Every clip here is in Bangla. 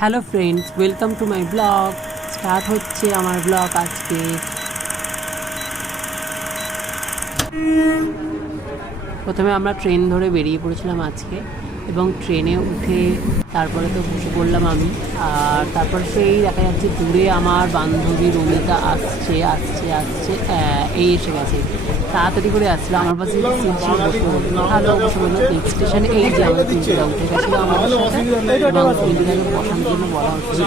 Hello friends, welcome to my blog. Start হচ্ছে আমার ব্লগ আজকে। প্রথমে আমরা ট্রেন ধরে বেরিয়ে পড়েছিলাম আজকে, এবং ট্রেনে উঠে তারপরে তো বসে পড়লাম আমি। আর তারপর সেই দেখা যাচ্ছে দূরে আমার বান্ধবী রমিতা আসছে আসছে আসছে এই এসে গেছে, তাড়াতাড়ি করে আসছিলো। আমার পাশে সিট ছিল, বসে বললো ভালো বসে বললো নেক্সট স্টেশনে এই যে আমাদের তিনটা উঠে গেছিলো আমাদের সাথে, এবং তিনটাকে বসানোর জন্য বলা হচ্ছিল।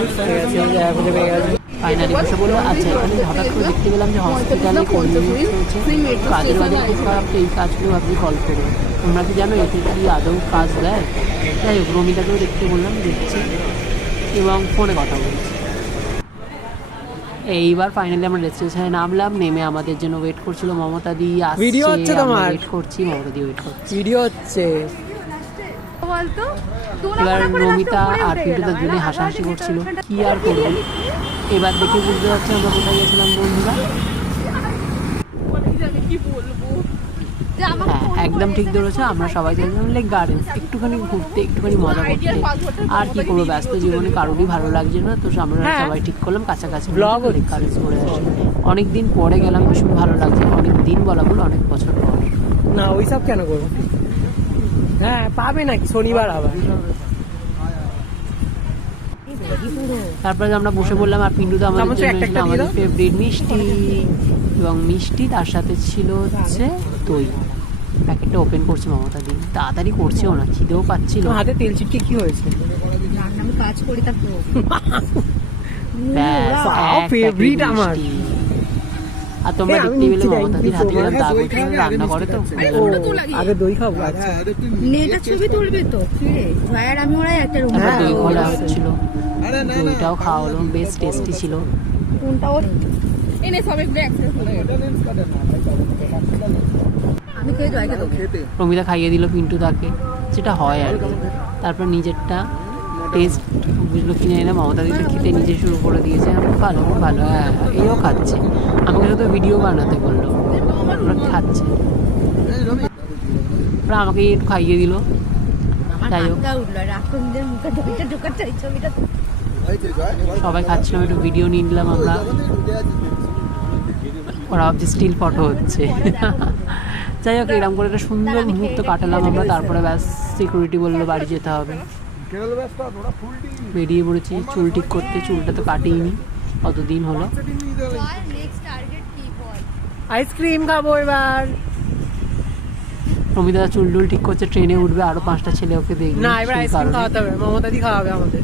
ফাইনালি বসে বললো আচ্ছা। এখানে হঠাৎ করে দেখতে পেলাম যে হসপিটালে কর্মী চলছে, কাজের বাজে খুব খারাপ, তো এই কাজগুলো আপনি কল করুন। তোমরা কি জানো এতে কি আদৌ কাজ দেয়? যাই হোক, রমিতাকেও দেখতে বললাম, দেখছি এবং ফোনে কথা বলছি। এইবার ফাইনালি আমরা রেস্টুরেন্টে নামলাম, নেমে আমাদের জন্য ওয়েট করছিল মমতা দি। ভিডিও হচ্ছে তোমার? ওয়েট করছি, মমতা দি ওয়েট করছি, ভিডিও হচ্ছে। এবার রমিতা আর পিন্টু জন্য হাসাহাসি করছিল, কি আর করবো। এবার দেখে বুঝতে পারছি আমরা কোথায় গেছিলাম বন্ধুরা। হ্যাঁ, একদম ঠিক ধরেছে। আমরা সবাই চাইছিলাম লেক গার্ডেন্স, একটুখানি ঘুরতে, একটুখানি মজা করতে। আর কি করবো, ব্যস্ত জীবনে কারোরই ভালো লাগছে না, তো আমরা সবাই ঠিক করলাম কাছাকাছি ব্লগ লেক গার্ডেন্স করে আসি। অনেকদিন পরে গেলাম, ভীষণ ভালো লাগছে। অনেক দিন বলা বলে অনেক বছর পর। না ওইসব কেন করবো? হ্যাঁ পাবে নাকি শনিবার আবার। তারপরে আমরা বসে বললাম, আর পিন্টু তো আমাদের জন্য আমাদের ফেভারিট মিষ্টি, এবং মিষ্টি তার সাথে ছিল হচ্ছে দই। প্যাকেটটা ওপেন করছে মমতা দি, তাড়াতাড়ি করছেও না, খিদেও পাচ্ছিল। হাতে তেল চিটকে কি হয়েছে? আমি কাজ করি তা ফেভারিট আমার। আর তোমরা দেখতে পেলে মমতা দির হাতে গেলাম দাগ উঠে, রান্না করে তো। আগে দই খাবো। আচ্ছা নেটা ছবি তুলবে তো ফিরে জয়ার আমি ওরাই একটা রুম দই খোলা হচ্ছিল, দইটাও খাওয়া হলো, বেশ টেস্টি ছিল। কোনটা ও এনে সব একটু আমি খেয়ে জয়কে দেবো। রমিতা খাইয়ে দিল পিন্টু তাকে, যেটা হয় আর কি। তারপর নিজেরটা টেস্ট বুঝলো কিনে এনে মমতা দিতে খেতে নিজে শুরু করে দিয়েছে। ভালো ভালো, হ্যাঁ এও খাচ্ছে। আমাকে শুধু ভিডিও বানাতে বললো, ওরা খাচ্ছে। ওরা আমাকে একটু খাইয়ে দিল। যাই হোক, সবাই খাচ্ছিলাম, একটু ভিডিও নিয়ে নিলাম আমরা। ওরা ভাবছে স্টিল ফটো হচ্ছে। যাই হোক, এরকম করে একটা সুন্দর মুহূর্ত কাটালাম আমরা। তারপরে ব্যাস সিকিউরিটি বললো বাড়ি যেতে হবে। বেরিয়ে পড়েছি চুল ঠিক করতে। চুলটা তো কাটেইনি, কতদিন হলো। আইসক্রিম খাবো এবার। রমিতা চুল টুল ঠিক করছে, ট্রেনে উঠবে, আরো 5টা ছেলে ওকে দেখবে। না এবার আইসক্রিম খাওয়াতে হবে, মমতা দি খাওয়াবে আমাদের।